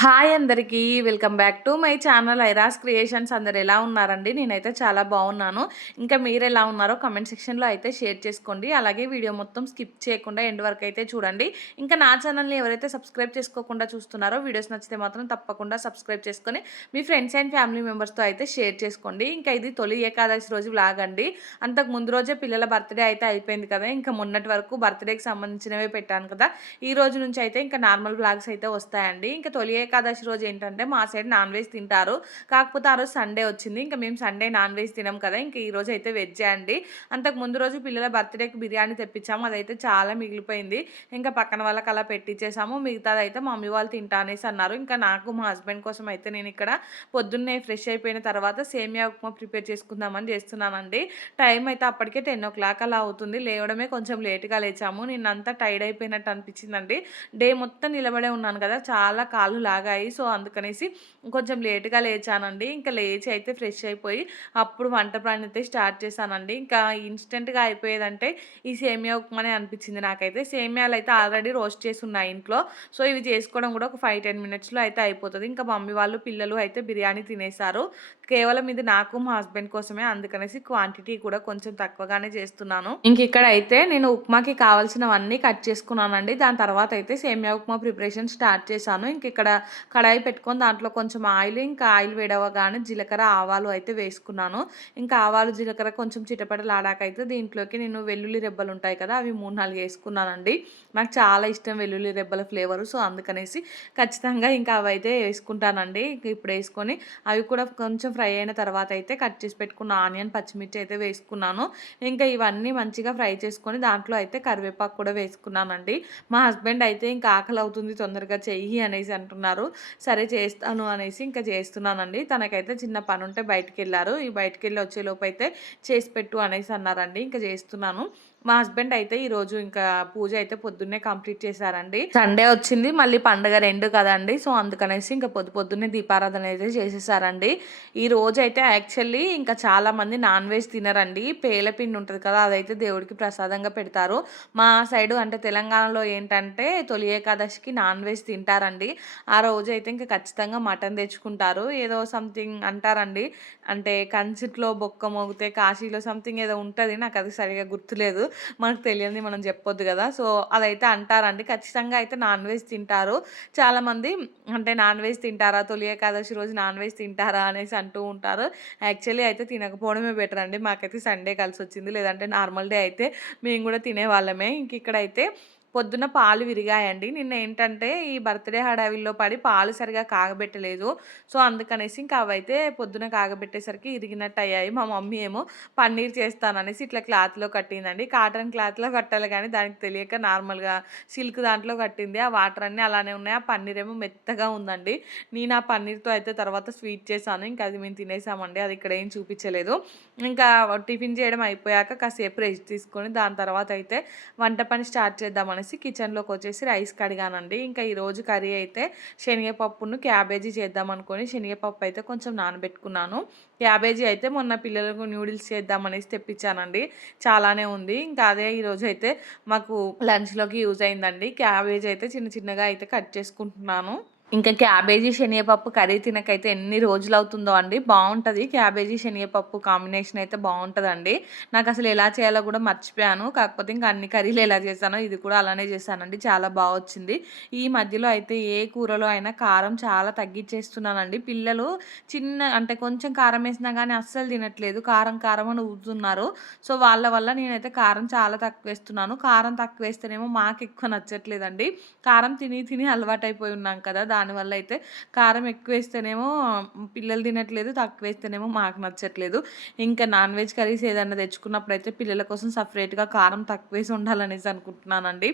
Hi అందరికీ welcome back to my channel Iras creations. అందరు ఎలా ఉన్నారండి? నేనైతే చాలా బాగున్నాను. ఇంకా మీరు ఎలా ఉన్నారో కమెంట్ సెక్షన్లో అయితే షేర్ చేసుకోండి. అలాగే వీడియో మొత్తం స్కిప్ చేయకుండా ఎండ్ వరకు అయితే చూడండి. ఇంకా నా ఛానల్ని ఎవరైతే సబ్స్క్రైబ్ చేసుకోకుండా చూస్తున్నారో వీడియోస్ నచ్చితే మాత్రం తప్పకుండా సబ్స్క్రైబ్ చేసుకొని మీ ఫ్రెండ్స్ అండ్ ఫ్యామిలీ మెంబర్స్తో అయితే షేర్ చేసుకోండి. ఇంకా ఇది తొలి ఏకాదశి రోజు వ్లాగ్ అండి. అంతకు ముందు రోజే పిల్లల బర్త్డే అయితే అయిపోయింది కదా. ఇంకా మొన్నటి వరకు బర్త్డేకి సంబంధించినవే పెట్టాను కదా. ఈ రోజు నుంచి అయితే ఇంకా నార్మల్ వ్లాగ్స్ అయితే వస్తాయండి. ఇంకా తొలి ఏకాదశి రోజు ఏంటంటే మా సైడ్ నాన్ వెజ్ తింటారు. కాకపోతే ఆ రోజు సండే వచ్చింది. ఇంకా మేము సండే నాన్ వెజ్ తినాం కదా. ఇంకా ఈ రోజు అయితే వెజ్జే అండి. అంతకు ముందు రోజు పిల్లల బర్త్డేకి బిర్యానీ తెప్పించాము. అదైతే చాలా మిగిలిపోయింది. ఇంకా పక్కన వాళ్ళకి అలా పెట్టించేసాము. మిగతాది అయితే మా మమ్మీ వాళ్ళు తింటా అనేసి అన్నారు. ఇంకా నాకు మా హస్బెండ్ కోసం అయితే నేను ఇక్కడ పొద్దున్నే ఫ్రెష్ అయిపోయిన తర్వాత సేమియా ఉప్మా ప్రిపేర్ చేసుకుందామని చేస్తున్నానండి. టైం అయితే అప్పటికే 10 అలా అవుతుంది. లేవడమే కొంచెం లేట్గా లేచాము. నిన్నంతా టైర్డ్ అయిపోయినట్టు అనిపించిందండి. డే మొత్తం నిలబడే ఉన్నాను కదా, చాలా కాళ్ళు లాగాయి. సో అందుకనేసి కొంచెం లేట్గా లేచానండి. ఇంకా లేచి అయితే ఫ్రెష్ అయిపోయి అప్పుడు వంట పని అయితే స్టార్ట్ చేశానండి. ఇంకా ఇన్స్టెంట్గా అయిపోయేదంటే ఈ సేమియా ఉప్మానే అనిపించింది నాకైతే. సేమియాలు అయితే ఆల్రెడీ రోస్ట్ చేసి ఉన్నాయి ఇంట్లో. సో ఇవి చేసుకోవడం కూడా ఒక 5-10 మినిట్స్లో అయితే అయిపోతుంది. ఇంకా మమ్మీ వాళ్ళు పిల్లలు అయితే బిర్యానీ తినేశారు. కేవలం ఇది నాకు మా హస్బెండ్ కోసమే, అందుకనేసి క్వాంటిటీ కూడా కొంచెం తక్కువగానే చేస్తున్నాను. ఇంక ఇక్కడ అయితే నేను ఉప్మాకి కావాల్సినవన్నీ కట్ చేసుకున్నానండి. దాని తర్వాత అయితే సేమియా ఉప్మా ప్రిపరేషన్ స్టార్ట్ చేశాను. ఇంక ఇక్కడ కడాయి పెట్టుకొని దాంట్లో కొంచెం ఆయిల్, ఇంకా ఆయిల్ వేడవగానే జీలకర్ర ఆవాలు అయితే వేసుకున్నాను. ఇంకా ఆవాలు జీలకర్ర కొంచెం చిటపటలాడాకైతే దీంట్లోకి నేను వెల్లుల్లి రెబ్బలు ఉంటాయి కదా, అవి 3-4 వేసుకున్నానండి. నాకు చాలా ఇష్టం వెల్లుల్లి రెబ్బల ఫ్లేవరు. సో అందుకనేసి ఖచ్చితంగా ఇంకా అవైతే వేసుకుంటానండి. ఇప్పుడు వేసుకొని అవి కూడా కొంచెం ఫ్రై అయిన తర్వాత అయితే కట్ చేసి పెట్టుకున్న ఆనియన్, పచ్చిమిర్చి అయితే వేసుకున్నాను. ఇంకా ఇవన్నీ మంచిగా ఫ్రై చేసుకొని దాంట్లో అయితే కరివేపాకు కూడా వేసుకున్నానండి. మా హస్బెండ్ అయితే ఇంకా ఆకలి అవుతుంది తొందరగా చెయ్యి అనేసి అంటున్నారు. సరే చేస్తాను అనేసి ఇంకా చేస్తున్నానండి. తనకైతే చిన్న పని ఉంటే బయటికి వెళ్ళారు. ఈ బయటికి వెళ్ళి వచ్చేలోపు అయితే చేసి పెట్టు అనేసి అన్నారండి. ఇంకా చేస్తున్నాను. మా హస్బెండ్ అయితే ఈరోజు ఇంకా పూజ అయితే పొద్దున్నే కంప్లీట్ చేశారండి. సండే వచ్చింది, మళ్ళీ పండుగ 2 కదండి. సో అందుకనేసి ఇంకా పొద్దున్నే దీపారాధన అయితే చేసేసారండి. ఈ రోజు అయితే యాక్చువల్లీ ఇంకా చాలామంది నాన్ వెజ్ తినరండి. పేలపిండి ఉంటుంది కదా, అదైతే దేవుడికి ప్రసాదంగా పెడతారు. మా సైడు అంటే తెలంగాణలో ఏంటంటే తొలి ఏకాదశికి నాన్ వెజ్ తింటారండి. ఆ రోజు అయితే ఇంకా ఖచ్చితంగా మటన్ తెచ్చుకుంటారు. ఏదో సంథింగ్ అంటారండి, అంటే కంచిట్లో బొక్క మోగితే కాశీలో సంథింగ్ ఏదో ఉంటుంది. నాకు అది సరిగా గుర్తులేదు. మనకు తెలియనిది మనం చెప్పొద్దు కదా. సో అదైతే అంటారండి. ఖచ్చితంగా అయితే నాన్ వెజ్ తింటారు చాలామంది. అంటే నాన్ వెజ్ తింటారా, తొలి ఏకాదశి రోజు నాన్ వెజ్ తింటారా అనేసి అంటూ ఉంటారు. యాక్చువల్లీ అయితే తినకపోవడమే బెటర్ అండి. మాకైతే సండే కలిసి వచ్చింది, లేదంటే నార్మల్ డే అయితే మేము కూడా తినేవాళ్ళమే. ఇంక ఇక్కడైతే పొద్దున్న పాలు విరిగాయండి. నిన్న ఏంటంటే ఈ బర్త్డే హడావిల్లో పడి పాలు సరిగా కాగబెట్టలేదు. సో అందుకనేసి ఇంకా అవైతే పొద్దున కాగబెట్టేసరికి ఇరిగినట్టు అయ్యాయి. మా మమ్మీ ఏమో పన్నీర్ చేస్తాననేసి ఇట్లా క్లాత్లో కట్టిందండి. కాటన్ క్లాత్లో కట్టాలి కానీ దానికి తెలియక నార్మల్గా సిల్క్ దాంట్లో కట్టింది. ఆ వాటర్ అన్నీ అలానే ఉన్నాయి. ఆ పన్నీర్ ఏమో మెత్తగా ఉందండి. నేను ఆ పన్నీర్తో అయితే తర్వాత స్వీట్ చేశాను. ఇంకా అది మేము తినేసామండి. అది ఇక్కడ ఏం చూపించలేదు. ఇంకా టిఫిన్ చేయడం అయిపోయాక కాసేపు రెస్ట్ తీసుకొని దాని తర్వాత అయితే వంట పని స్టార్ట్ చేద్దామనేసి కిచెన్లోకి వచ్చేసి రైస్ కడిగానండి. ఇంకా ఈరోజు కర్రీ అయితే శనగపప్పును క్యాబేజీ చేద్దాం అనుకొని శనగపప్పు అయితే కొంచెం నానబెట్టుకున్నాను. క్యాబేజీ అయితే మొన్న పిల్లలకు న్యూడిల్స్ చేద్దామనేసి తెప్పించానండి. చాలానే ఉంది. ఇంకా అదే ఈరోజు అయితే మాకు లంచ్లోకి యూజ్ అయిందండి. క్యాబేజీ అయితే చిన్న చిన్నగా అయితే కట్ చేసుకుంటున్నాను. ఇంకా క్యాబేజీ శనగపప్పు కర్రీ తినకైతే ఎన్ని రోజులు అవుతుందో అండి. బాగుంటుంది క్యాబేజీ శనగపప్పు కాంబినేషన్ అయితే బాగుంటుందండి. నాకు అసలు ఎలా చేయాలో కూడా మర్చిపోయాను. కాకపోతే ఇంకా అన్ని కర్రీలు ఎలా చేశానో ఇది కూడా అలానే చేశానండి. చాలా బాగా వచ్చింది. ఈ మధ్యలో అయితే ఏ కూరలో అయినా కారం చాలా తగ్గించేస్తున్నానండి. పిల్లలు అంటే కొంచెం కారం వేసినా కానీ అస్సలు తినట్లేదు. కారం కారం అని ఊరుతున్నారు. సో వాళ్ళ వల్ల నేనైతే కారం చాలా తక్కువ వేస్తున్నాను. కారం తక్కువ వేస్తేనేమో మాకు ఎక్కువ నచ్చట్లేదండి. కారం తిని తిని అలవాటైపోయి ఉన్నాం కదా, దానివల్ల అయితే కారం ఎక్కువ వేస్తేనేమో పిల్లలు తినట్లేదు, తక్కువ వేస్తేనేమో మాకు నచ్చట్లేదు. ఇంకా నాన్ వెజ్ కర్రీస్ ఏదైనా తెచ్చుకున్నప్పుడు అయితే పిల్లల కోసం సపరేట్గా కారం తక్కువ వేసి ఉండాలనేసి అనుకుంటున్నానండి.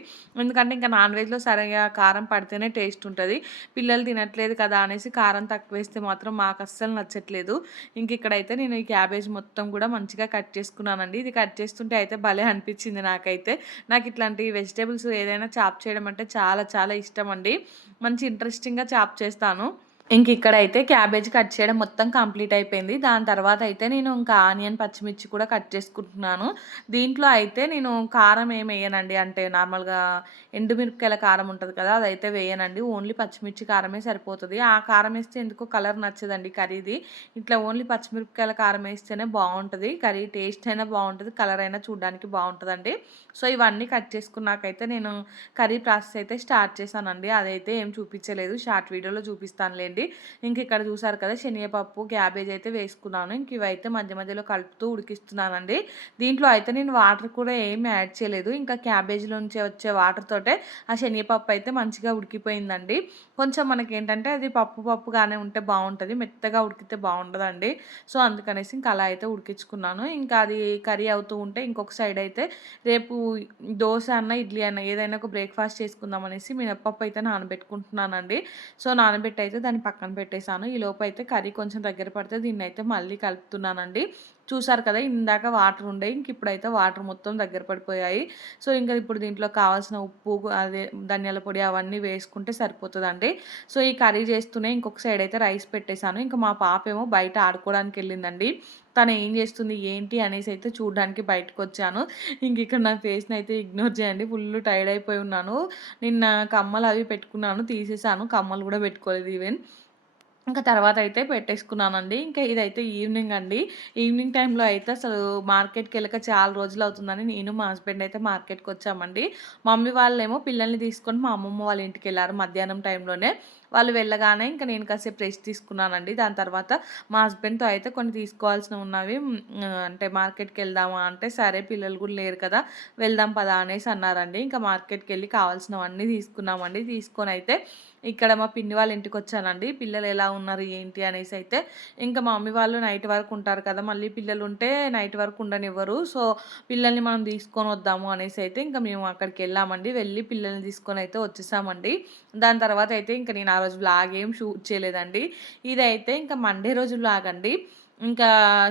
ఎందుకంటే ఇంకా నాన్ వెజ్లో సరిగా కారం పడితేనే టేస్ట్ ఉంటుంది. పిల్లలు తినట్లేదు కదా అనేసి కారం తక్కువ వేస్తే మాత్రం మాకు అస్సలు నచ్చట్లేదు. ఇంక ఇక్కడైతే నేను ఈ క్యాబేజ్ మొత్తం కూడా మంచిగా కట్ చేసుకున్నానండి. ఇది కట్ చేస్తుంటే అయితే భలే అనిపించింది నాకైతే. నాకు ఇట్లాంటి వెజిటేబుల్స్ ఏదైనా చాప్ చేయడం అంటే చాలా చాలా ఇష్టం అండి. మంచి ఇంట్రెస్టింగ్గా చాప్ చేస్తాను. ఇక్కడైతే క్యాబేజ్ కట్ చేయడం మొత్తం కంప్లీట్ అయిపోయింది. దాని తర్వాత అయితే నేను ఇంకా ఆనియన్, పచ్చిమిర్చి కూడా కట్ చేసుకుంటున్నాను. దీంట్లో అయితే నేను కారం ఏమి వేయనండి. అంటే నార్మల్‌గా ఎండుమిరపకాయల కారం ఉంటది కదా! అదైతే వేయనండి. ఓన్లీ పచ్చిమిర్చి కారమే సరిపోతది. ఆ కారం ఏస్తే ఎందుకో కలర్ నచ్చదండి కర్రీది. ఇట్లా ఓన్లీ పచ్చిమిరపకాయల కారం ఏస్తేనే బావుంటది. కర్రీ టేస్ట్ అయినా బావుంటది. కలర్ అయినా చూడడానికి బావుంటదండి. సో, ఇవన్నీ కట్ చేసుకున్నాకైతే నేను కర్రీ ప్రాసెస్ అయితే స్టార్ట్ చేశానండి. అదైతే ఏం చూపించలేదు. షార్ట్ వీడియోలో చూపిస్తానులెండి. ఇక్కడ చూసారు కదా! శనగపప్పు, క్యాబేజ్ అయితే వేసుకున్నాను. ఇవైతే మధ్య మధ్యలో కలుపుతూ ఉడికిస్తున్నానండి. దీంట్లో అయితే నేను వాటర్ కూడా ఏమి యాడ్ చేయలేదు. ఇంకా క్యాబేజ్‌లో నుంచి వచ్చే వాటర్ తోటే ఆ శనగపప్పు అయితే మంచిగా ఉడికిపోయిందండి. కొంచెం మనకేంటంటే అది పప్పు పప్పుగానే ఉంటే బావుంటది. మెత్తగా ఉడికితే బావుండదండి. సో, అందుకనేసి ఇంకా అలా అయితే ఉడికించుకున్నాను. ఇంకా అది కర్రీ అవుతూ ఉంటే ఇంకొక సైడ్ అయితే రేపు దోస అన్నా, ఇడ్లీ అన్నా ఏదైనా ఒక బ్రేక్‌ఫాస్ట్ చేసుకుందాం అనేసి మినపప్పు అయితే నానబెట్టుకుంటున్నానండి. సో, నానబెట్టి అయితే దాన్ని పక్కన పెట్టేసాను. ఈలోపైతే కర్రీ కొంచెం దగ్గర పడితే దీన్నైతే మళ్ళీ కలుపుతున్నానండి. చూసారు కదా! ఇందాక వాటర్ ఉండేయి. ఇప్పుడైతే వాటర్ మొత్తం దగ్గర పడిపోయాయి. సో, ఇప్పుడు దీంట్లో కావాల్సిన ఉప్పు, అదే ధనియాల పొడి అవన్నీ వేసుకుంటే సరిపోతదండి. సో, ఈ కర్రీ చేస్తూనే ఇంకొక సైడ్ అయితే రైస్ పెట్టేసాను. మా పాపేమో బయట ఆడుకోవడానికెళ్ళిందండి. తను ఏం చేస్తుంది, ఏంటి అనేసి అయితే చూడడానికి బయటకొచ్చాను. ఇక్కడ నా ఫేస్‌నయితే ఇగ్నోర్ చేయండి. ఫుల్లు టైర్డ్ అయిపోయి ఉన్నాను. నిన్న కమ్మలు అవి పెట్టుకున్నాను. తీసేసాను. కమ్మలు కూడా పెట్టుకోలేదు ఈవెన్. తర్వాత అయితే పెట్టేసుకున్నానండి. ఇదైతే ఈవినింగ్ అండి. ఈవినింగ్ టైంలో అయితే అసలు మార్కెట్‌కెళ్ళక చాలా రోజులవుతుందని నేను, మా హస్బెండ్ అయితే మార్కెట్‌కొచ్చామండి. మమ్మీ వాళ్ళేమో పిల్లల్ని తీసుకొని మా అమ్మమ్మ వాళ్ళ ఇంటికెళ్లారు మధ్యాహ్నం టైంలోనే. వాళ్ళు వెళ్ళగానే నేను కాసేపు రెస్ట్ తీసుకున్నానండి. దాని తర్వాత మా హస్బెండ్‌తో అయితే కొన్ని తీసుకోవాల్సినవి ఉన్నవి. అంటే మార్కెట్‌కెళ్దామా అంటే, సరే పిల్లలు కూడా లేరు కదా! వెళ్దాం పదా అనేసి అన్నారండి. మార్కెట్‌కెళ్ళి కావాల్సినవన్నీ తీసుకున్నామండి. తీసుకొనైతే ఇక్కడ మా పిన్ని వాళ్ళ ఇంటికొచ్చానండి. పిల్లలు ఎలా ఉన్నారు, ఏంటి అనేసైతే మా మమ్మీ వాళ్ళు నైట్ వరకు ఉంటారు కదా! మళ్ళీ పిల్లలుంటే నైట్ వరకు ఉండనివ్వరు. సో, పిల్లల్ని మనం తీసుకొనొద్దాము అనేసైతే మేము అక్కడికెళ్ళామండి. వెళ్ళి పిల్లల్ని తీసుకొనైతే వచ్చేసామండి. దాని తర్వాత అయితే నేను ఆ రోజు వ్లాగ్ ఏం షూట్ చేయలేదండి. ఇదైతే మండే రోజు వ్లాగ్ అండి. ఇంకా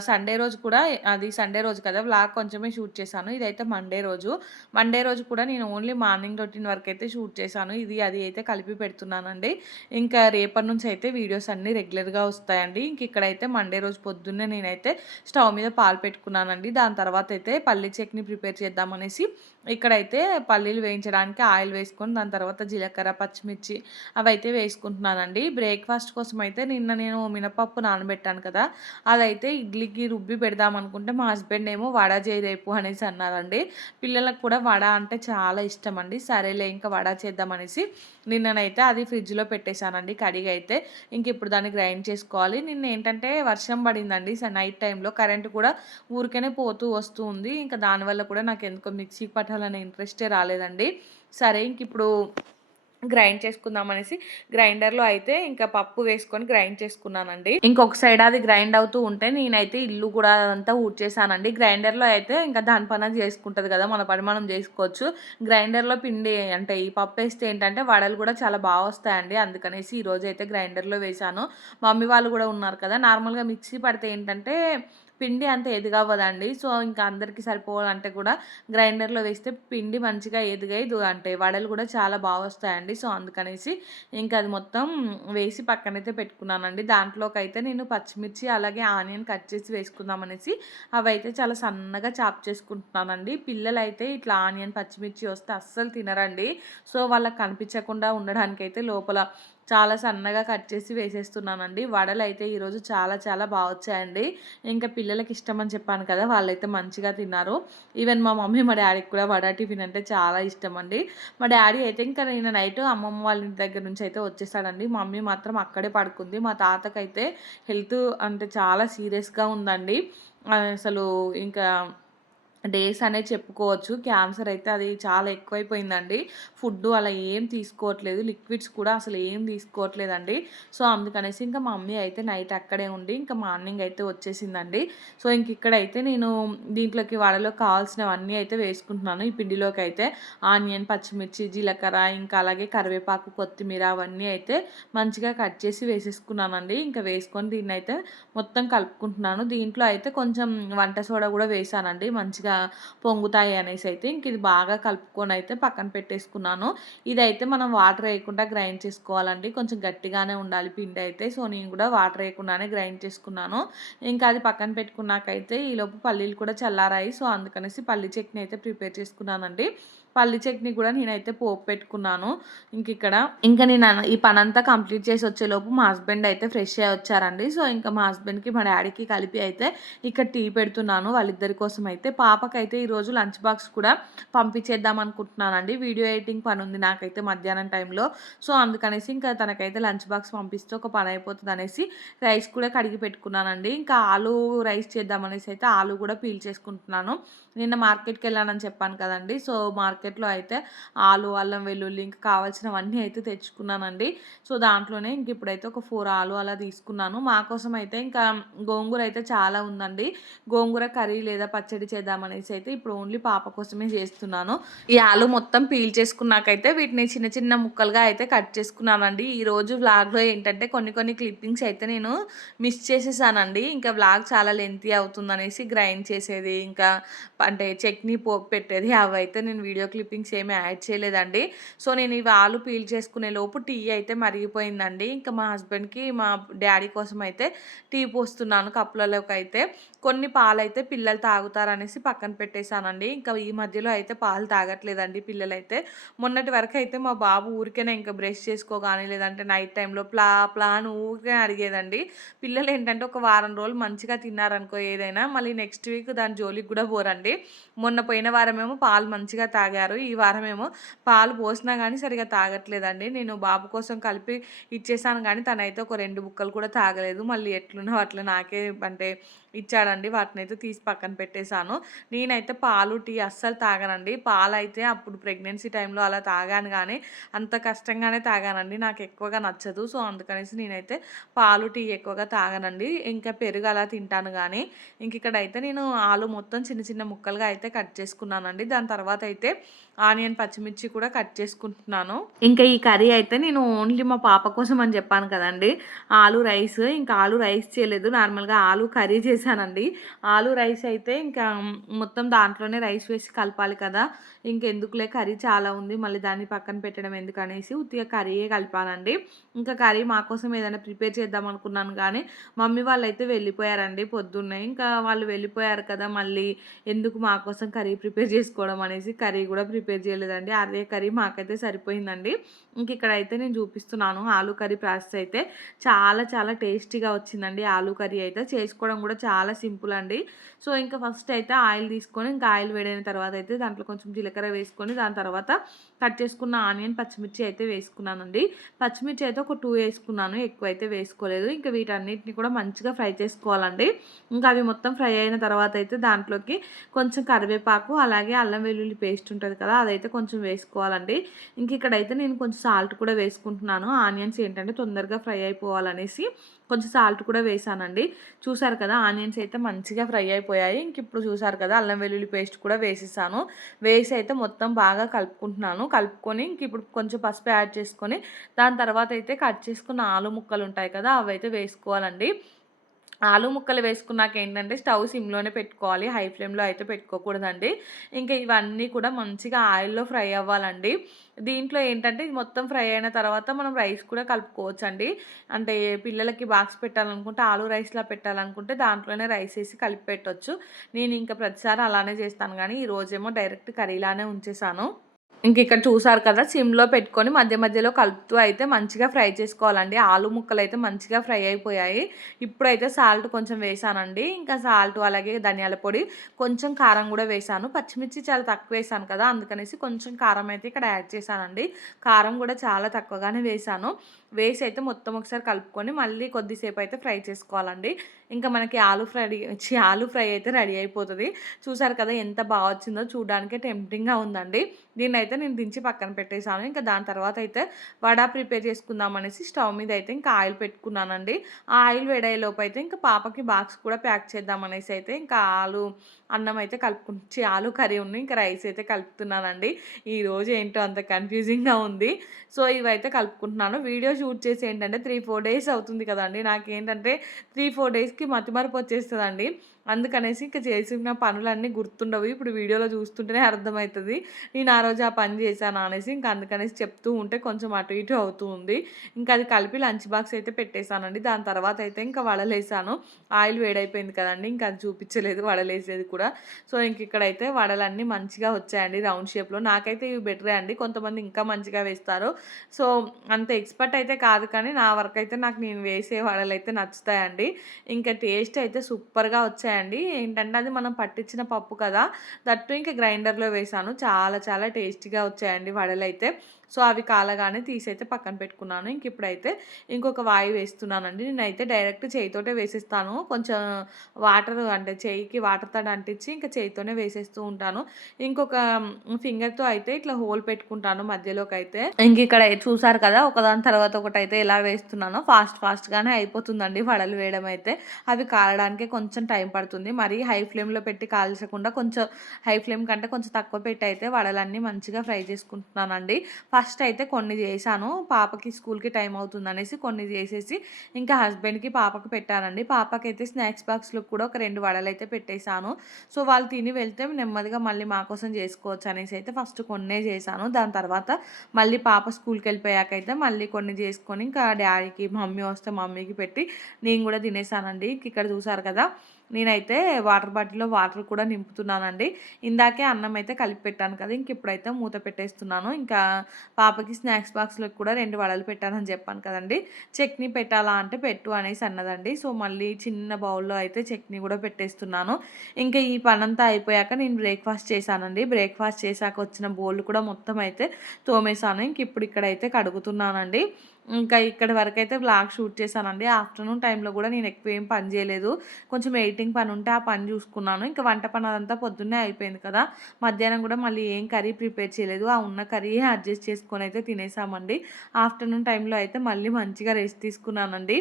సండే రోజు కూడా అది సండే రోజు కదా! వ్లాగ్ కొంచెమే షూట్ చేశాను. ఇదైతే మండే రోజు. మండే రోజు కూడా నేను ఓన్లీ మార్నింగ్ రొటీన్ వరకైతే షూట్ చేశాను. ఇది, అది అయితే కలిపి పెడుతున్నానండి. రేపటి నుంచి అయితే వీడియోస్ అన్నీ రెగ్యులర్‌గా వస్తాయండి. ఇక్కడైతే మండే రోజు పొద్దున్నే నేనైతే స్టవ్ మీద పాలు పెట్టుకున్నానండి. దాని తర్వాత అయితే పల్లీ చట్నీ ప్రిపేర్ చేద్దామనేసి ఇక్కడైతే పల్లీలు వేయించడానికి ఆయిల్ వేసుకొని, దాని తర్వాత జీలకర్ర, పచ్చిమిర్చి అవైతే వేసుకుంటున్నానండి. బ్రేక్‌ఫాస్ట్ కోసం అయితే నిన్న నేను మినపప్పు నానబెట్టాను కదా! అదైతే ఇడ్లీకి రుబ్బి పెడదామనుకుంటే మా హస్బెండ్ ఏమో వడ చేయి రేపు అనేసి అన్నారండి. పిల్లలకు కూడా వడ అంటే చాలా ఇష్టమండి. సరేలే ఇంకా వడ చేద్దామనేసి నిన్ననైతే అది ఫ్రిడ్జ్‌లో పెట్టేశానండి కడిగైతే. ఇప్పుడు దాన్ని గ్రైండ్ చేసుకోవాలి. నిన్నేంటంటే వర్షం పడిందండి నైట్ టైంలో. కరెంట్ కూడా ఊరికేనే పోతూ వస్తూ ఉంది. దానివల్ల కూడా నాకెందుకో మిక్సీకి పట్టాలనే ఇంట్రెస్టే రాలేదండి. సరే ఇప్పుడు గ్రైండ్ చేసుకుందామనేసి గ్రైండర్‌లో అయితే పప్పు వేసుకొని గ్రైండ్ చేసుకున్నానండి. ఇంకొక సైడ్ అది గ్రైండ్ అవుతూ ఉంటే నేనైతే ఇల్లు కూడా అదంతా ఊడ్చేసానండి. గ్రైండర్‌లో అయితే దాని పని అది చేసుకుంటది కదా! మన పని మనం చేసుకోవచ్చు. గ్రైండర్‌లో పిండి అంటే ఈ పప్పేస్తే ఏంటంటే వడలు కూడా చాలా వస్తాయండి. అందుకనేసి ఈరోజైతే గ్రైండర్‌లో వేశాను. మమ్మీ వాళ్ళు కూడా ఉన్నారు కదా! నార్మల్‌గా మిక్సీ పడితే ఏంటంటే పిండి అంత ఎదుగవ్వదండి. సో, అందరికి సరిపోవాలంటే కూడా గ్రైండర్‌లో వేస్తే పిండి మంచిగా ఎదిగాయి. అంటే వడలు కూడా చాలా వస్తాయండి. సో, అందుకనేసి అది మొత్తం వేసి పక్కనైతే పెట్టుకున్నానండి. దాంట్లోకైతే నేను పచ్చిమిర్చి అలాగే ఆనియన్ కట్ చేసి వేసుకుందామనేసి అవైతే చాలా సన్నగా చాప్ చేసుకుంటున్నానండి. పిల్లలైతే ఇట్లా ఆనియన్, పచ్చిమిర్చి వస్తే అస్సలు తినరండి. సో, వాళ్ళకి కనిపించకుండా ఉండడానికైతే లోపల చాలా సన్నగా కట్ చేసి వేసేస్తున్నానండి. వడలైతే ఈరోజు చాలా చాలా వచ్చాయండి. పిల్లలకి ఇష్టమని చెప్పాను కదా! వాళ్ళైతే మంచిగా తిన్నారు. ఈవెన్ మా మమ్మీ, మా డ్యాడీకి కూడా వడ టిఫిన్ అంటే చాలా ఇష్టమండి. మా డ్యాడీ అయితే నిన్న నైట్ అమ్మమ్మ వాళ్ళ ఇంటి దగ్గర నుంచి అయితే వచ్చేసాడండి. మమ్మీ మాత్రం అక్కడే పడుకుంది. మా తాతకైతే హెల్త్ అంటే చాలా సీరియస్‌గా ఉందండి. అసలు ఇంకా డేస్ అనే చెప్పుకోవచ్చు. క్యాన్సర్ అయితే అది చాలా ఎక్కువైపోయిందండి. ఫుడ్డు అలా ఏం తీసుకోవట్లేదు. లిక్విడ్స్ కూడా అసలు ఏం తీసుకోవట్లేదండి. సో, అందుకనేసి మా మమ్మీ అయితే నైట్ అక్కడే ఉండి మార్నింగ్ అయితే వచ్చేసిందండి. సో, ఇక్కడైతే నేను దీంట్లోకి వడలోకి కావాల్సినవన్నీ అయితే వేసుకుంటున్నాను. ఈ పిండిలోకి అయితే ఆనియన్, పచ్చిమిర్చి, జీలకర్ర అలాగే కరివేపాకు, కొత్తిమీర అవన్నీ అయితే మంచిగా కట్ చేసి వేసేసుకున్నానండి. వేసుకొని దీన్నైతే మొత్తం కలుపుకుంటున్నాను. దీంట్లో అయితే కొంచెం వంట సోడా కూడా వేశానండి. మంచిగా పొంగుతాయి అనేసి అయితే ఇంక ఇది బాగా కలుపుకొని అయితే పక్కన పెట్టేసుకున్నాను. ఇదైతే మనం వాటర్ వేయకుండా గ్రైండ్ చేసుకోవాలండి. కొంచెం గట్టిగానే ఉండాలి పిండి అయితే. సో నేను కూడా వాటర్ వేయకుండానే గ్రైండ్ చేసుకున్నాను. ఇంకా అది పక్కన పెట్టుకున్నాకైతే ఈలోపు పల్లీలు కూడా చల్లారాయి. సో అందుకనేసి పల్లీ చట్నీ అయితే ప్రిపేర్ చేసుకున్నానండి. పల్లి చట్నీ కూడా నేనైతే పోపు పెట్టుకున్నాను. ఇంకా నేను ఈ పనంతా కంప్లీట్ చేసి వచ్చేలోపు మా హస్బెండ్ అయితే ఫ్రెష్ అయ్యి వచ్చారండి. సో ఇంకా మా హస్బెండ్కి మా డాడీకి కలిపి అయితే ఇక్కడ టీ పెడుతున్నాను వాళ్ళిద్దరి కోసం అయితే. పాపకైతే ఈరోజు లంచ్ బాక్స్ కూడా పంపించేద్దాం అనుకుంటున్నానండి. వీడియో ఎడిటింగ్ పని ఉంది నాకైతే మధ్యాహ్నం టైంలో. సో అందుకనేసి ఇంకా తనకైతే లంచ్ బాక్స్ పంపిస్తే ఒక పని అయిపోతుంది అనేసి రైస్ కూడా కడిగి పెట్టుకున్నానండి. ఇంకా ఆలు రైస్ చేద్దామనేసి అయితే ఆలు కూడా పీల్ చేసుకుంటున్నాను. నిన్న మార్కెట్కి వెళ్ళానని చెప్పాను కదండి. సో మార్కెట్లో అయితే ఆలు, అల్లం వెల్లుల్లి ఇంకా కావాల్సినవన్నీ అయితే తెచ్చుకున్నానండి. సో దాంట్లోనే ఇంక ఇప్పుడైతే ఒక 4 ఆలు అలా తీసుకున్నాను. మా కోసం అయితే ఇంకా గోంగూర అయితే చాలా ఉందండి. గోంగూర కర్రీ లేదా పచ్చడి చేద్దామనేసి అయితే ఇప్పుడు ఓన్లీ పాప కోసమే చేస్తున్నాను. ఈ ఆలు మొత్తం పీల్ చేసుకున్నాకైతే వీటిని చిన్న చిన్న ముక్కలుగా అయితే కట్ చేసుకున్నానండి. ఈరోజు వ్లాగ్లో ఏంటంటే కొన్ని క్లిప్పింగ్స్ అయితే నేను మిస్ చేసేసానండి. ఇంకా వ్లాగ్ చాలా లెంతీ అవుతుందనేసి గ్రైండ్ చేసేది, ఇంకా అంటే చట్నీ పోపు పెట్టేది అవైతే నేను వీడియో క్లిప్పింగ్స్ ఏమీ యాడ్ చేయలేదండి. సో నేను ఇవి ఆలు పీల్ చేసుకునే లోపు టీ అయితే మరిగిపోయిందండి. ఇంకా మా హస్బెండ్కి మా డాడీ కోసం అయితే టీ పోస్తున్నాను కప్పులలోకి అయితే. కొన్ని పాలైతే పిల్లలు తాగుతారనేసి పక్కన పెట్టేశానండి. ఇంకా ఈ మధ్యలో అయితే పాలు తాగట్లేదండి పిల్లలైతే. మొన్నటి వరకు అయితే మా బాబు ఊరికేనే ఇంకా బ్రష్ చేసుకోగాని లేదంటే నైట్ టైంలో ప్లా అని ఊరికే అడిగేదండి. పిల్లలు ఏంటంటే ఒక వారం రోజులు మంచిగా తిన్నారనుకో ఏదైనా, మళ్ళీ నెక్స్ట్ వీక్ దాని జోలికి కూడా పోరండి. మొన్న పోయిన వారమేమో పాలు మంచిగా తాగారు. ఈ వారమేమో పాలు పోసినా కానీ సరిగా తాగట్లేదండి. నేను బాబు కోసం కలిపి ఇచ్చేసాను కానీ తనైతే ఒక 2 బుక్కలు కూడా తాగలేదు. మళ్ళీ ఎట్లున్నా అట్లా నాకే అంటే ఇచ్చాడండి. వాటినైతే తీసి పక్కన పెట్టేశాను. నేనైతే పాలు, టీ అస్సలు తాగనండి. పాలైతే అప్పుడు ప్రెగ్నెన్సీ టైంలో అలా తాగాను కానీ అంత కష్టంగానే తాగానండి. నాకు ఎక్కువగా నచ్చదు. సో అందుకనేసి నేనైతే పాలు, టీ ఎక్కువగా తాగనండి. ఇంకా పెరుగు అలా తింటాను కానీ. ఇక్కడైతే నేను ఆలు మొత్తం చిన్న చిన్న ముక్కలుగా అయితే కట్ చేసుకున్నానండి. దాని తర్వాత అయితే ఆనియన్, పచ్చిమిర్చి కూడా కట్ చేసుకుంటున్నాను. ఇంకా ఈ కర్రీ అయితే నేను ఓన్లీ మా పాప కోసం అని చెప్పాను కదండి. ఆలు రైస్, ఇంకా ఆలు రైస్ చేయలేదు, నార్మల్గా ఆలు కర్రీ చేశానండి. ఆలు రైస్ అయితే ఇంకా మొత్తం దాంట్లోనే రైస్ వేసి కలపాలి కదా. ఇంకెందుకులే కర్రీ చాలా ఉంది మళ్ళీ దాన్ని పక్కన పెట్టడం ఎందుకనేసి ఉత్తిగా కర్రీయే కలిపానండి. ఇంకా కర్రీ మా కోసం ఏదైనా ప్రిపేర్ చేద్దాం అనుకున్నాను కానీ మమ్మీ వాళ్ళైతే వెళ్ళిపోయారండి పొద్దున్నే. ఇంకా వాళ్ళు వెళ్ళిపోయారు కదా, మళ్ళీ ఎందుకు మా కోసం కర్రీ ప్రిపేర్ చేసుకోవడం అనేసి కర్రీ కూడా ప్రిపేర్ చేయలేదండి. అదే కర్రీ మాకైతే సరిపోయిందండి. ఇక్కడైతే నేను చూపిస్తున్నాను ఆలు కర్రీ ప్రాసెస్ అయితే. చాలా చాలా టేస్టీగా వచ్చిందండి ఆలు కర్రీ అయితే. చేసుకోవడం కూడా చాలా సింపుల్ అండి. సో ఇంకా ఫస్ట్ అయితే ఆయిల్ తీసుకొని, ఇంకా ఆయిల్ వేడైన తర్వాత అయితే దాంట్లో కొంచెం జీలకర్ర వేసుకొని దాని తర్వాత కట్ చేసుకున్న ఆనియన్, పచ్చిమిర్చి అయితే వేసుకున్నానండి. పచ్చిమిర్చి అయితే ఒక 2 వేసుకున్నాను, ఎక్కువ అయితే వేసుకోలేదు. ఇంకా వీటన్నిటిని కూడా మంచిగా ఫ్రై చేసుకోవాలండి. ఇంకా అవి మొత్తం ఫ్రై అయిన తర్వాత అయితే దాంట్లోకి కొంచెం కరివేపాకు, అలాగే అల్లం వెల్లుల్లి పేస్ట్ ఉంటుంది కదా, అదైతే కొంచెం వేసుకోవాలండి. ఇక్కడైతే నేను కొంచెం సాల్ట్ కూడా వేసుకుంటున్నాను. ఆనియన్స్ ఏంటంటే తొందరగా ఫ్రై అయిపోవాలనేసి కొంచెం సాల్ట్ కూడా వేసానండి. చూసారు కదా ఆనియన్స్ అయితే మంచిగా ఫ్రై అయిపోయాయి. ఇప్పుడు చూసారు కదా అల్లం వెల్లుల్లి పేస్ట్ కూడా వేసేసాను. వేసి అయితే మొత్తం బాగా కలుపుకుంటున్నాను. కలుపుకొని ఇప్పుడు కొంచెం పసుపు యాడ్ చేసుకొని దాని తర్వాత అయితే కట్ చేసుకున్న ఆలు ముక్కలు ఉంటాయి కదా, అవైతే వేసుకోవాలండి. ఆలు ముక్కలు వేసుకున్నాక ఏంటంటే స్టవ్ సిమ్లోనే పెట్టుకోవాలి, హై ఫ్లేమ్లో అయితే పెట్టుకోకూడదండి. ఇంకా ఇవన్నీ కూడా మంచిగా ఆయిల్లో ఫ్రై అవ్వాలండి. దీంట్లో ఏంటంటే ఇది మొత్తం ఫ్రై అయిన తర్వాత మనం రైస్ కూడా కలుపుకోవచ్చండి. అంటే పిల్లలకి బాక్స్ పెట్టాలనుకుంటే ఆలు రైస్లా పెట్టాలనుకుంటే దాంట్లోనే రైస్ వేసి కలిపి పెట్టొచ్చు. నేను ఇంకా ప్రతిసారి అలానే చేస్తాను కానీ ఈరోజేమో డైరెక్ట్ కర్రీలానే ఉంచేసాను. ఇక్కడ చూసారు కదా సిమ్లో పెట్టుకొని మధ్య మధ్యలో కలుపుతూ అయితే మంచిగా ఫ్రై చేసుకోవాలండి. ఆలు ముక్కలు అయితే మంచిగా ఫ్రై అయిపోయాయి. ఇప్పుడైతే సాల్ట్ కొంచెం వేసానండి. ఇంకా సాల్ట్, అలాగే ధనియాల పొడి, కొంచెం కారం కూడా వేసాను. పచ్చిమిర్చి చాలా తక్కువ వేసాను కదా, అందుకనేసి కొంచెం కారం అయితే ఇక్కడ యాడ్ చేశానండి. కారం కూడా చాలా తక్కువగానే వేసాను. వేసి అయితే మొత్తం ఒకసారి కలుపుకొని మళ్ళీ కొద్దిసేపు అయితే ఫ్రై చేసుకోవాలండి. ఇంకా మనకి ఆలు ఫ్రై అయితే రెడీ అయిపోతుంది. చూసారు కదా ఎంత బాగా వచ్చిందో, చూడడానికే టెంప్టింగ్గా ఉందండి. దీన్నైతే నేను దించి పక్కన పెట్టేశాను. ఇంకా దాని తర్వాత అయితే వడ ప్రిపేర్ చేసుకుందాం అనేసి స్టవ్ మీద అయితే ఇంకా ఆయిల్ పెట్టుకున్నానండి. ఆ ఆయిల్ వేడయ్యే లోపు అయితే ఇంకా పాపకి బాక్స్ కూడా ప్యాక్ చేద్దాం అనేసి అయితే ఇంకా అన్నం అయితే ఆలు కర్రీ ఇంకా రైస్ అయితే కలుపుతున్నానండి. ఈరోజు ఏంటో అంత కన్ఫ్యూజింగ్గా ఉంది. సో ఇవైతే కలుపుకుంటున్నాను. వీడియో షూట్ చేసి ఏంటంటే 3-4 డేస్ అవుతుంది కదండి. నాకేంటంటే 3-4 డేస్కి మతిమరుపు వచ్చేస్తుందండి. అందుకనేసి ఇంక చేసిన పనులన్నీ గుర్తుండవు. ఇప్పుడు వీడియోలో చూస్తుంటేనే అర్థమవుతది. నేను ఆ రోజు ఆ పని చేశానా అనేసి. ఇంక అందుకనేసి చెప్తూ ఉంటే కొంచెం అటు ఇటు అవుతూ ఉంది. ఇంకా అది కలిపి లంచ్ బాక్స్ అయితే పెట్టేసానండి. దాని తర్వాత అయితే ఇంకా వడలేసాను. ఆయిల్ వేడైపోయింది కదండీ! ఇంకా అది చూపించలేదు వడలేసేది కూడా. సో, ఇంక ఇక్కడైతే వడలన్నీ మంచిగా వచ్చాయండి రౌండ్ షేప్‌లో. నాకైతే ఇవి బెటరే అండి. కొంతమంది ఇంకా మంచిగా వేస్తారు. సో, అంత ఎక్స్‌పర్ట్ అయితే కాదు కానీ నా వరకైతే నాకు నేను వేసే వడలైతే నచ్చుతాయండి. ఇంకా టేస్ట్ అయితే సూపర్‌గా వచ్చాయండి. ఏంటంటే అది మనం పట్టించిన పప్పు కదా! దట్టు ఇంక గ్రైండర్‌లో వేశాను. చాలా చాలా టేస్టీగా వచ్చాయండి వడలైతే. సో, అవి కాలగానే తీసైతే పక్కన పెట్టుకున్నాను. ఇప్పుడైతే ఇంకొక వాయి వేస్తున్నానండి. నేనైతే డైరెక్ట్ చేయితోటే వేసేస్తాను. కొంచెం వాటర్ అంటే చేయికి వాటర్ తడి అంటించి ఇంక చేయితోనే వేసేస్తూ ఉంటాను. ఇంకొక ఫింగర్‌తో అయితే ఇట్లా హోల్ పెట్టుకుంటాను మధ్యలోకైతే. ఇక్కడ చూసారు కదా! ఒకదాని తర్వాత ఒకటైతే ఎలా వేస్తున్నానో ఫాస్ట్‌గానే అయిపోతుందండి వడలు వేయడం అయితే. అవి కాలడానికే కొంచెం టైం పడుతుంది. మరీ హై ఫ్లేమ్‌లో పెట్టి కాల్చకుండా కొంచెం హై ఫ్లేమ్ కంటే కొంచెం తక్కువ పెట్టి అయితే వడలన్నీ మంచిగా ఫ్రై చేసుకుంటున్నానండి. ఫస్ట్ అయితే కొన్ని చేశాను. పాపకి స్కూల్‌కి టైం అవుతుందనేసి కొన్ని చేసేసి ఇంకా హస్బెండ్‌కి, పాపకి పెట్టానండి. పాపకైతే స్నాక్స్ బాక్స్‌లో కూడా ఒక 2 వడలైతే పెట్టేసాను. సో, వాళ్ళు తిని వెళ్తే నెమ్మదిగా మళ్ళీ మా కోసం చేసుకోవచ్చు అనేసి అయితే ఫస్ట్ కొన్నే చేశాను. దాని తర్వాత మళ్ళీ పాప స్కూల్‌కెళ్ళిపోయాకైతే మళ్ళీ కొన్ని చేసుకొని ఇంకా డ్యాడీకి, మమ్మీ వస్తే మమ్మీకి పెట్టి నేను కూడా తినేసానండి. ఇక్కడ చూసారు కదా! నేనైతే వాటర్ బాటిల్‌లో వాటర్ కూడా నింపుతున్నానండి. ఇందాకే అన్నం అయితే కలిపి పెట్టాను కదా! ఇప్పుడైతే మూత పెట్టేస్తున్నాను. ఇంకా పాపకి స్నాక్స్ బాక్స్‌లోకి కూడా 2 వడలు పెట్టానని చెప్పాను కదండీ! చట్నీ పెట్టాలా అంటే పెట్టు అనేసి అన్నదండి. సో, మళ్ళీ చిన్న బౌల్‌లో అయితే చట్నీ కూడా పెట్టేస్తున్నాను. ఇంకా ఈ పనంతా అయిపోయాక నేను బ్రేక్‌ఫాస్ట్ చేశానండి. బ్రేక్‌ఫాస్ట్ చేశాక వచ్చిన బోల్లు కూడా మొత్తం అయితే తోమేసాను. ఇప్పుడు ఇక్కడైతే కడుగుతున్నానండి. ఇంకా ఇక్కడి వరకైతే వ్లాగ్ షూట్ చేశానండి. ఆఫ్టర్‌నూన్ టైంలో కూడా నేను ఎక్కువ ఏం పని చేయలేదు. కొంచెం ఎడిటింగ్ పని ఉంటే ఆ పని చూసుకున్నాను. ఇంకా వంట పని అదంతా పొద్దున్నే అయిపోయింది కదా! మధ్యాహ్నం కూడా మళ్ళీ ఏం కర్రీ ప్రిపేర్ చేయలేదు. ఆ ఉన్న కర్రీయే అడ్జస్ట్ చేసుకొని అయితే తినేసామండి. ఆఫ్టర్‌నూన్ టైంలో అయితే మళ్ళీ మంచిగా రెస్ట్ తీసుకున్నానండి.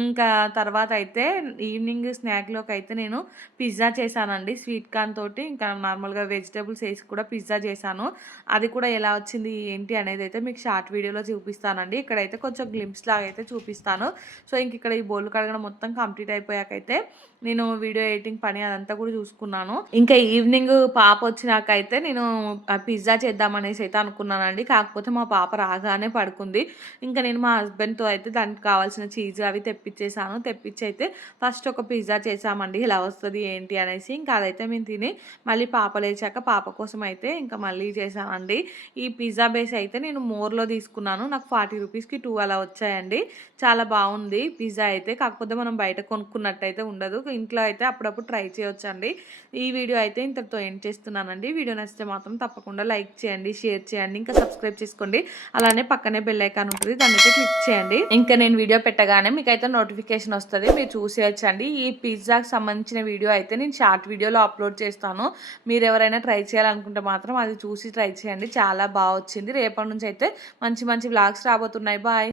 ఇంకా తర్వాత అయితే ఈవినింగ్ స్నాక్‌లోకైతే నేను పిజ్జా చేశానండి. స్వీట్ కార్న్ తోటి ఇంకా నార్మల్‌గా వెజిటబుల్స్ ఏసి కూడా పిజ్జా చేశాను. అది కూడా ఎలా వచ్చింది ఏంటి అనేదైతే మీకు షార్ట్ వీడియోలో చూపిస్తానండి. ఇక్కడైతే కొంచెం గ్లింప్స్ లాగా అయితే చూపిస్తాను. సో, ఇక్కడ ఈ బౌల్ కడగడం మొత్తం కంప్లీట్ అయిపోయాకైతే నేను వీడియో ఎడిటింగ్ పని అదంతా కూడా చూసుకున్నాను. ఇంకా ఈవినింగ్ పాప వచ్చినాకైతే నేను పిజ్జా చేద్దామనేసి అయితే అనుకున్నానండి. కాకపోతే మా పాప రాగానే పడుకుంది. ఇంకా నేను మా హస్బెండ్‌తో అయితే దానికి కావాల్సిన చీజ్ అవి తెప్పించేసాను. తెప్పించి అయితే ఫస్ట్ ఒక పిజ్జా చేసామండి. ఎలా వస్తది ఏంటి అనేసి. ఇంకా అదైతే మేము తిని మళ్ళీ పాప లేచాక పాప కోసం అయితే ఇంకా మళ్ళీ చేశానండి. ఈ పిజ్జా బేస్ అయితే నేను మోర్‌లో తీసుకున్నాను. నాకు 40 రూపీస్‌కి 2 అలా వచ్చాయండి. చాలా బావుంది పిజ్జా అయితే. కాకపోతే మనం బయట కొనుక్కున్నట్టయితే ఉండదు. ఇంట్లో అయితే అప్పుడప్పుడు ట్రై చేయొచ్చండి. ఈ వీడియో అయితే ఇంతటితో ఎండ్ చేస్తున్నానండి. వీడియో నచ్చితే మాత్రం తప్పకుండా లైక్ చేయండి, షేర్ చేయండి, ఇంకా సబ్స్క్రైబ్ చేసుకోండి. అలానే పక్కనే బెల్ ఐకాన్ ఉంటుంది. దాన్నైతే క్లిక్ చేయండి. ఇంకా నేను వీడియో పెట్టగానే మీకైతే నోటిఫికేషన్ వస్తది. మీరు చూసేయొచ్చండి. ఈ పిజ్జాకి సంబంధించిన వీడియో అయితే నేను షార్ట్ వీడియోలో అప్లోడ్ చేస్తాను. మీరెవరైనా ట్రై చేయాలనుకుంటే మాత్రం అది చూసి ట్రై చేయండి. చాలా బా వచ్చింది. రేపటి నుంచి అయితే మంచి మంచి వ్లాగ్స్ రాబోతున్నాయి. బాయ్.